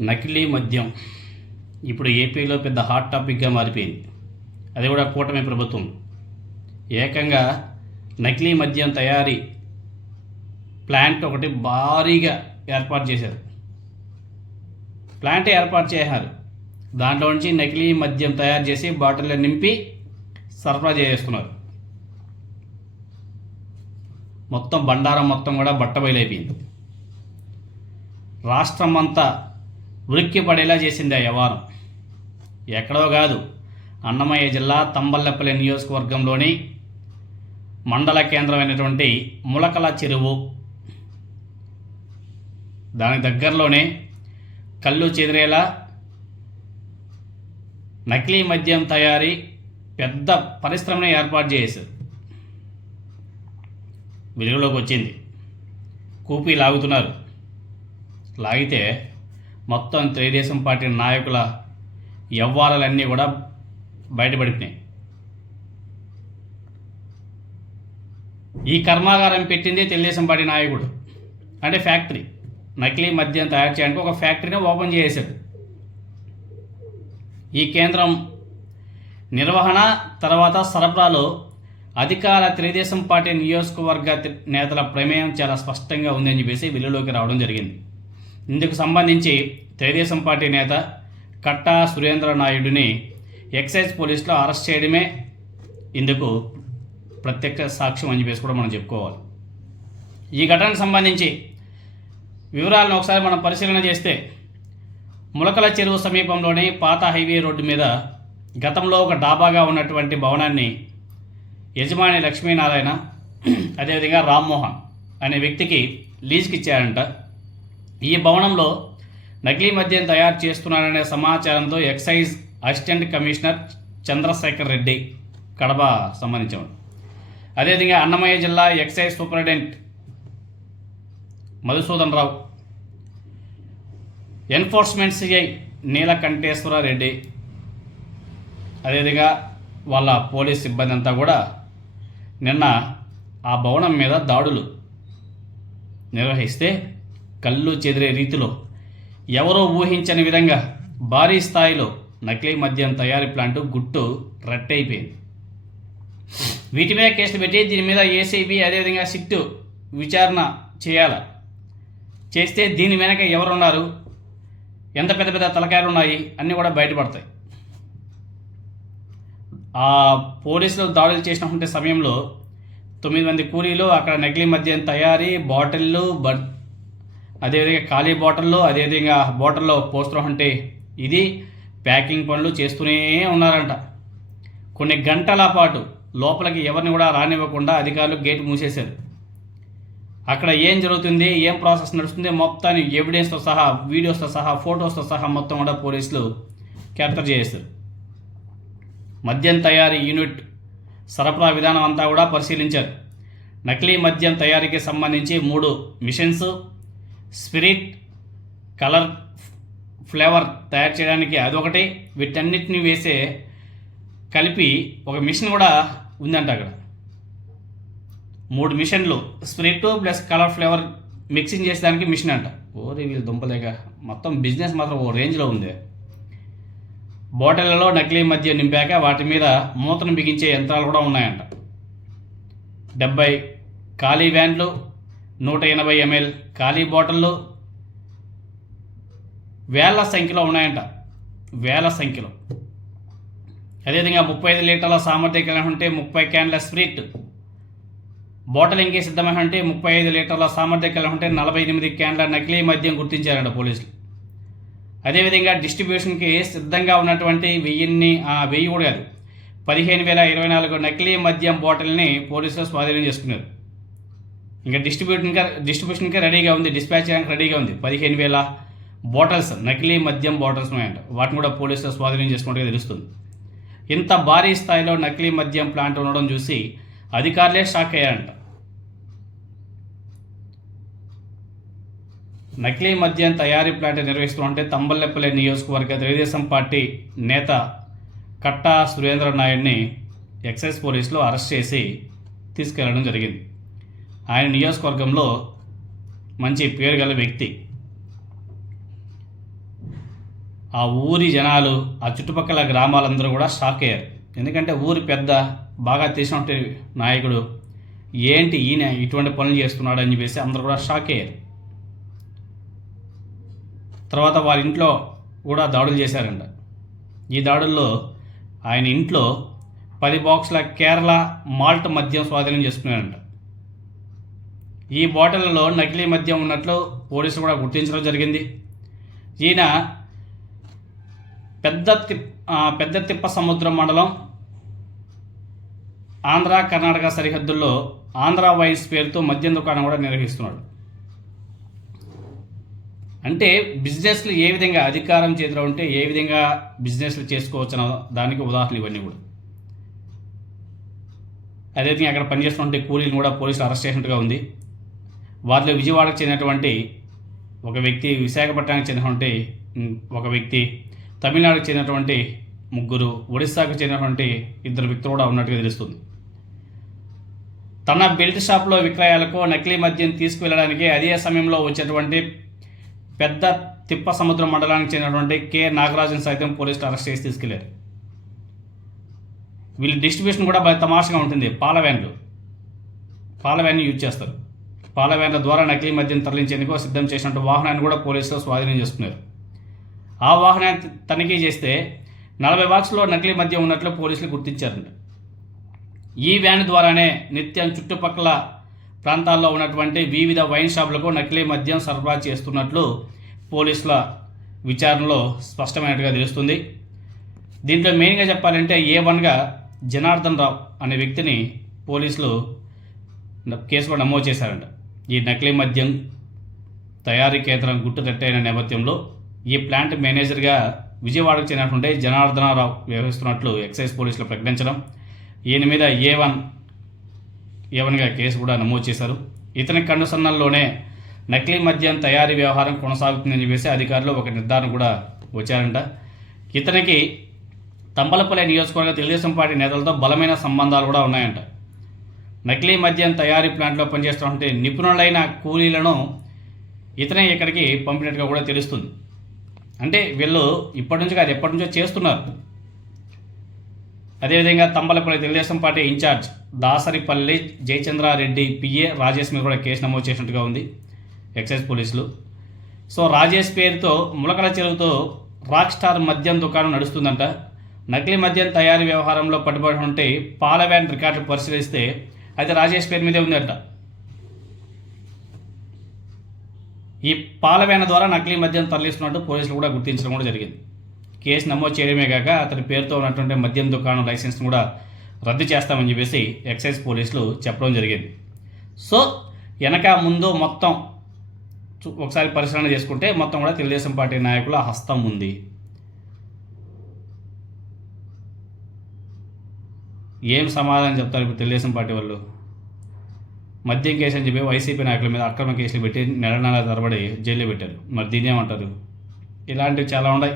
నకిలీ మద్యం. ఇప్పుడు ఏపీలో పెద్ద హాట్ టాపిక్గా మారిపోయింది. అది కూడా కూటమి ప్రభుత్వం. ఏకంగా నకిలీ మద్యం తయారీ ప్లాంట్ ఒకటి భారీగా ఏర్పాటు చేశారు. ప్లాంట్ ఏర్పాటు చేశారు. దాంట్లో నుంచి నకిలీ మద్యం తయారు చేసి బాటిల్లో నింపి సరఫరా చేస్తున్నారు మొత్తం బండారం మొత్తం కూడా బట్టబయలైపోయింది. రాష్ట్రం అంతా ఉలిక్కి పడేలా చేసింది ఆ వ్యవహారం ఎక్కడో కాదు అన్నమయ్య జిల్లా తంబల్లపల్లి నియోజకవర్గంలోని మండల కేంద్రమైనటువంటి ములకల చెరువు. దాని దగ్గరలోనే కళ్ళు చెదిరేలా నకిలీ మద్యం తయారీ పెద్ద పరిశ్రమని ఏర్పాటు చేశారు. వెలుగులోకి వచ్చింది. కూపీ లాగుతున్నారు. లాగితే మొత్తం తెలుగుదేశం పార్టీ నాయకుల వ్యవహారాలన్నీ కూడా బయటపడిపోయినాయి. ఈ కర్మాగారం పెట్టిందే తెలుగుదేశం పార్టీ నాయకుడు. అంటే ఫ్యాక్టరీ. నకిలీ మద్యం తయారు చేయడానికి ఒక ఫ్యాక్టరీని ఓపెన్ చేశాడు ఈ కేంద్రం నిర్వహణ తర్వాత సరఫరాలో అధికార తెలుగుదేశం పార్టీ నియోజకవర్గ నేతల ప్రమేయం చాలా స్పష్టంగా ఉందని చెప్పేసి వెలుగులోకి రావడం జరిగింది. ఇందుకు సంబంధించి తెలుగుదేశం పార్టీ నేత కట్టా సురేంద్ర నాయుడిని ఎక్సైజ్ పోలీసులో అరెస్ట్ చేయడమే ఇందుకు ప్రత్యక్ష సాక్ష్యం అని చెప్పేసి కూడా మనం చెప్పుకోవాలి. ఈ ఘటనకు సంబంధించి వివరాలను ఒకసారి మనం పరిశీలన చేస్తే ములకల చెరువు సమీపంలోని పాత హైవే రోడ్డు మీద గతంలో ఒక డాబాగా ఉన్నటువంటి భవనాన్ని యజమాని లక్ష్మీనారాయణ అదేవిధంగా రామ్మోహన్ అనే వ్యక్తికి లీజుకి ఇచ్చారంట ఈ భవనంలో నకిలీ మద్యం తయారు చేస్తున్నారనే సమాచారంతో excise assistant commissioner Chandrasekhar Reddy Kadapa సంబంధించాడు అదేవిధంగా అన్నమయ్య జిల్లా excise superintendent Madhusudan Rao enforcement CI Neelakanteswara Reddy అదేవిధంగా వాళ్ళ పోలీస్ సిబ్బంది అంతా కూడా నిన్న ఆ భవనం మీద దాడులు నిర్వహిస్తే కళ్ళు చెదిరే రీతిలో ఎవరో ఊహించని విధంగా భారీ స్థాయిలో నకిలీ మద్యం తయారీ ప్లాంట్ గుట్టు రట్టయిపోయింది. వీటి మీద కేసులు పెట్టి దీని మీద ఏసీబీ అదేవిధంగా సిట్టు విచారణ చేయాల? చేస్తే దీని వెనక ఎవరున్నారు? ఎంత పెద్ద పెద్ద తలకాయలు ఉన్నాయి? అన్నీ కూడా బయటపడతాయి. ఆ పోలీసులు దాడులు చేసినటువంటి సమయంలో తొమ్మిది మంది కూలీలు అక్కడ నకిలీ మద్యం తయారీ బాటిళ్ళు బట్ అదేవిధంగా ఖాళీ బాటిల్లో అదేవిధంగా బాటిల్లో అంటే ఇది ప్యాకింగ్ పనులు చేస్తూనే ఉన్నారంట. కొన్ని గంటల పాటు లోపలికి ఎవరిని కూడా రానివ్వకుండా అధికారులు గేట్ మూసేశారు. అక్కడ ఏం జరుగుతుంది ఏం ప్రాసెస్ నడుస్తుంది మొత్తాన్ని ఎవిడెన్స్తో సహా వీడియోస్తో సహా ఫొటోస్తో సహా మొత్తం కూడా పోలీసులు క్యాప్చర్ చేస్తారు మద్యం తయారీ యూనిట్ సరఫరా విధానం అంతా కూడా పరిశీలించారు. నకిలీ మద్యం తయారీకి సంబంధించి మూడు మిషన్స్ స్పిరిట్ కలర్ ఫ్లేవర్ తయారు చేయడానికి అదొకటి. వీటన్నిటిని వేసే కలిపి ఒక మిషన్ కూడా ఉందంట అక్కడ. మూడు మిషన్లు spirit plus colour flavour mixing చేసేదానికి మిషన్ అంట. ఓరి వీళ్ళు దుంపలేక మొత్తం బిజినెస్ మాత్రం ఓ రేంజ్లో ఉంది. బాటిళ్ళలో నకిలీ మధ్య నింపాక వాటి మీద మూతను బిగించే యంత్రాలు కూడా ఉన్నాయంట. డెబ్బై ఖాళీ వ్యాన్లు నూట ఎనభై ఎంఎల్ ఖాళీ బాటిళ్ళు వేల సంఖ్యలో ఉన్నాయంట. వేల సంఖ్యలో. అదేవిధంగా ముప్పై ఐదు లీటర్ల సామర్థ్యం కలిగి ఉంటే ముప్పై క్యాన్ల స్ప్రిట్. బాటిలింగ్కి సిద్ధమైన ఉంటే ముప్పై ఐదు లీటర్ల సామర్థ్యం కలిగి ఉంటే నలభై ఎనిమిది క్యాన్ల నకిలీ మద్యం గుర్తించారంట పోలీసులు. అదేవిధంగా డిస్ట్రిబ్యూషన్కి సిద్ధంగా ఉన్నటువంటి వెయ్యిన్ని ఆ, వెయ్యి కూడా కాదు పదిహేను వేల ఇరవై నాలుగు నకిలీ మద్యం బాటిల్ని పోలీసులు స్వాధీనం చేసుకున్నారు. ఇంకా డిస్ట్రిబ్యూషన్కి డిస్ట్రిబ్యూషన్కి రెడీగా ఉంది డిస్పాచ్ చేయడానికి రెడీగా ఉంది. పదిహేను వేల బాటిల్స్ నకిలీ మద్యం బాటిల్స్ ఉన్నాయంట. వాటిని కూడా పోలీసులు స్వాధీనం చేసుకున్నట్టుగా తెలుస్తుంది. ఇంత భారీ స్థాయిలో నకిలీ మద్యం ప్లాంట్ ఉండడం చూసి అధికారులే షాక్ అయ్యారంట. నకిలీ మద్యం తయారీ ప్లాంట్ నిర్వహిస్తుంటే తంబల్లెపల్లి నియోజకవర్గ తెలుగుదేశం పార్టీ నేత కట్టా సురేంద్ర నాయుడిని ఎక్సైజ్ పోలీసులు అరెస్ట్ చేసి తీసుకెళ్ళడం జరిగింది. ఆయన నియోజకవర్గంలో మంచి పేరు గల వ్యక్తి. ఆ ఊరి జనాలు ఆ చుట్టుపక్కల గ్రామాలందరూ కూడా షాక్ అయ్యారు. ఎందుకంటే ఊరి పెద్ద బాగా తెలిసినటువంటి నాయకుడు ఏంటి ఈయన ఇటువంటి పనులు చేస్తున్నాడు అని చెప్పేసి అందరూ కూడా షాక్ అయ్యారు. తర్వాత వారి ఇంట్లో కూడా దాడులు చేశారంట. ఈ దాడుల్లో ఆయన ఇంట్లో పది బాక్సుల కేరళ మాల్ట్ మద్యం స్వాధీనం చేసుకున్నారంట ఈ బాటిళ్ళలో నకిలీ మద్యం ఉన్నట్లు పోలీసులు కూడా గుర్తించడం జరిగింది. ఈయన పెద్ద పెద్ద తిప్ప సముద్రం మండలం ఆంధ్ర కర్ణాటక సరిహద్దుల్లో ఆంధ్ర వైన్స్ పేరుతో మద్యం దుకాణం కూడా నిర్వహిస్తున్నాడు. అంటే బిజినెస్లు ఏ విధంగా అధికారం చేతిలో ఉంటే ఏ విధంగా బిజినెస్లు చేసుకోవచ్చు దానికి ఉదాహరణలు ఇవన్నీ కూడా. అదేవిధంగా అక్కడ పనిచేస్తున్న కూలీని కూడా పోలీసులు అరెస్ట్ చేసినట్టుగా ఉంది. వారిలో విజయవాడకు చెందినటువంటి ఒక వ్యక్తి విశాఖపట్నానికి చెందినటువంటి ఒక వ్యక్తి తమిళనాడుకు చెందినటువంటి ముగ్గురు ఒడిశాకు చెందినటువంటి ఇద్దరు వ్యక్తులు కూడా ఉన్నట్టుగా తెలుస్తుంది. తన బెల్ట్ షాప్లో విక్రయాలకు నకిలీ మద్యం తీసుకువెళ్ళడానికి అదే సమయంలో వచ్చినటువంటి పెద్ద తిప్ప సముద్రం మండలానికి చెందినటువంటి కె. నాగరాజన్ సైతం పోలీసులు అరెస్ట్ చేసి తీసుకెళ్ళారు. వీళ్ళ డిస్ట్రిబ్యూషన్ కూడా తమాషగా ఉంటుంది. పాల వ్యాన్లు. పాల వ్యాన్ యూజ్ చేస్తారు. పాల వ్యాన్ల ద్వారా నకిలీ మద్యం తరలించేందుకు సిద్ధం చేసినట్టు వాహనాన్ని కూడా పోలీసులు స్వాధీనం చేసుకున్నారు. ఆ వాహనాన్ని తనిఖీ చేస్తే నలభై బాక్స్లో నకిలీ మద్యం ఉన్నట్లు పోలీసులు గుర్తించారంట. ఈ వ్యాన్ ద్వారానే నిత్యం చుట్టుపక్కల ప్రాంతాల్లో ఉన్నటువంటి వివిధ వైన్ షాపులకు నకిలీ మద్యం సరఫరా చేస్తున్నట్లు పోలీసుల విచారణలో స్పష్టమైనట్టుగా తెలుస్తుంది. దీంట్లో మెయిన్గా చెప్పాలంటే ఏ వన్గా జనార్దన్ రావు అనే వ్యక్తిని పోలీసులు కేసులో నమోదు చేశారంట. ఈ నకిలీ మద్యం తయారీ కేంద్రం గుట్టుతట్టైన నేపథ్యంలో ఈ ప్లాంట్ మేనేజర్గా విజయవాడకు చెందినటువంటి జనార్దనరావు వ్యవహరిస్తున్నట్లు ఎక్సైజ్ పోలీసులు ప్రకటించడం ఈయన మీద ఏ వన్ ఏ వన్గా కేసు కూడా నమోదు చేశారు. ఇతని కన్నుసన్నల్లోనే నకిలీ మద్యం తయారీ వ్యవహారం కొనసాగుతుందని చెప్పేసి అధికారులు ఒక నిర్ధారణ కూడా వచ్చారంట. ఇతనికి తంబలపల్లి నియోజకవర్గ తెలుగుదేశం పార్టీ నేతలతో బలమైన సంబంధాలు కూడా ఉన్నాయంట. నకిలీ మద్యం తయారీ ప్లాంట్లో పనిచేస్తున్నటువంటి నిపుణులైన కూలీలను ఇతనే ఇక్కడికి పంపినట్టుగా కూడా తెలుస్తుంది. అంటే వీళ్ళు ఇప్పటి నుంచి కాదు ఎప్పటి నుంచో చేస్తున్నారు. అదేవిధంగా Thamballapalle Telugu Desam party incharge Dasaripalli Jayachandra Reddy PA Rajesh మీద కూడా కేసు నమోదు చేసినట్టుగా ఉంది ఎక్సైజ్ పోలీసులు. సో రాజేష్ పేరుతో ములకల చెరువుతో రాక్ స్టార్ మద్యం దుకాణం నడుస్తుందంట. నకిలీ మద్యం తయారీ వ్యవహారంలో పట్టుబడి పాల వ్యాన్ రికార్డులు పరిశీలిస్తే అయితే రాజేష్ పేరు మీదే ఉందంట. ఈ పాలవేన ద్వారా నకిలీ మద్యం తరలిస్తున్నట్టు పోలీసులు కూడా గుర్తించడం కూడా జరిగింది. కేసు నమోదు చేయడమే కాక అతని పేరుతో ఉన్నటువంటి మద్యం దుకాణం లైసెన్స్ను కూడా రద్దు చేస్తామని చెప్పేసి ఎక్సైజ్ పోలీసులు చెప్పడం జరిగింది. సో వెనక ముందు మొత్తం ఒకసారి పరిశీలన చేసుకుంటే మొత్తం కూడా తెలుగుదేశం పార్టీ నాయకుల హస్తం ఉంది. ఏం సమాధానం చెప్తారు ఇప్పుడు తెలుగుదేశం పార్టీ వాళ్ళు? మద్యం కేసు అని చెప్పి వైసీపీ నాయకుల మీద అక్రమ కేసులు పెట్టి నెల నెల తరబడి జైల్లో పెట్టారు. మరి దీన్ని ఏమంటారు? ఇలాంటివి చాలా ఉన్నాయి.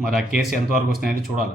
మరి ఆ కేసు ఎంతవరకు వస్తున్నాయని చూడాలి.